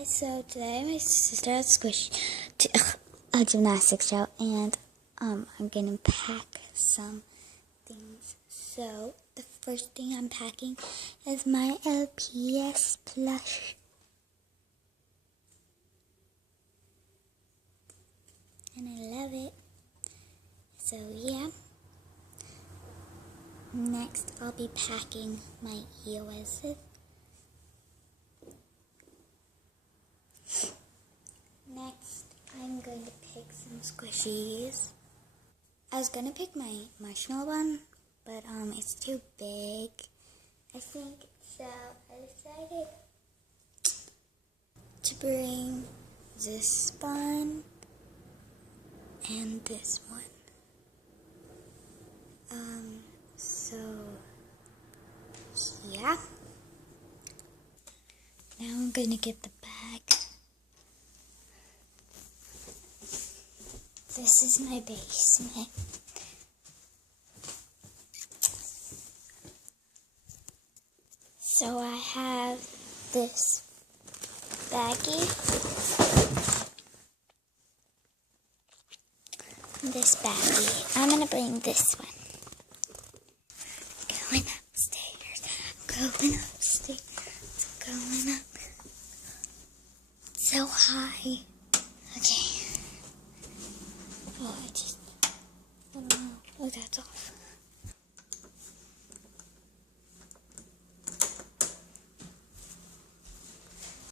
guys, so today my sister has a gymnastics show, and I'm gonna pack some things. So the first thing I'm packing is my LPS plush, and I love it. So yeah. Next, I'll be packing my EOSs. Next, I'm going to pick some squishies. I was going to pick my marshmallow one, but it's too big, I think. So I decided to bring this one and this one. So yeah. Now I'm going to get the bag. This is my basement. So I have this baggie, this baggie. I'm gonna bring this one. Going upstairs. Going upstairs.